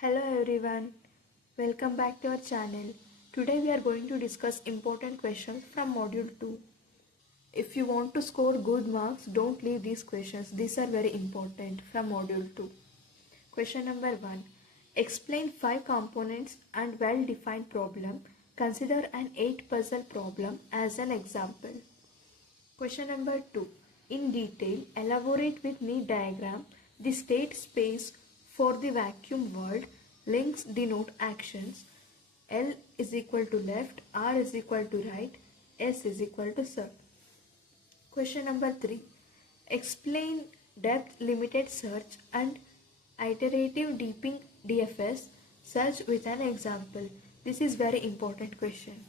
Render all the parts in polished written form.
Hello everyone, welcome back to our channel. Today we are going to discuss important questions from module 2. If you want to score good marks, don't leave these questions. These are very important from module 2. Question number 1. Explain 5 components and well-defined problem. Consider an 8 puzzle problem as an example. Question number 2. In detail, elaborate with neat diagram the state space for the vacuum world. Links denote actions. L is equal to left, R is equal to right, S is equal to sub. Question number 3. Explain depth limited search and iterative deeping DFS search with an example. This is very important question.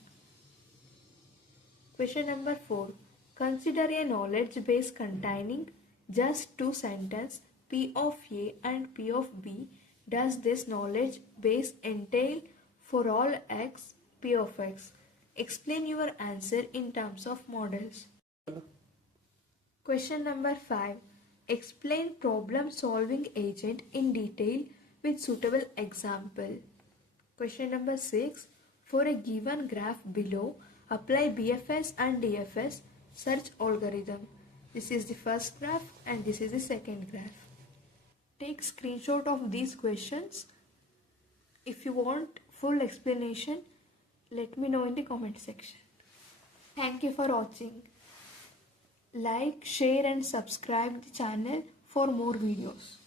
Question number 4. Consider a knowledge base containing just 2 sentences P of A and P of B. Does this knowledge base entail for all X, P of X? Explain your answer in terms of models. Question number 5. Explain problem solving agent in detail with suitable example. Question number 6. For a given graph below, apply BFS and DFS search algorithm. This is the first graph and this is the second graph. Take screenshot of these questions. If you want full explanation, let me know in the comment section. Thank you for watching. Like, share and subscribe the channel for more videos.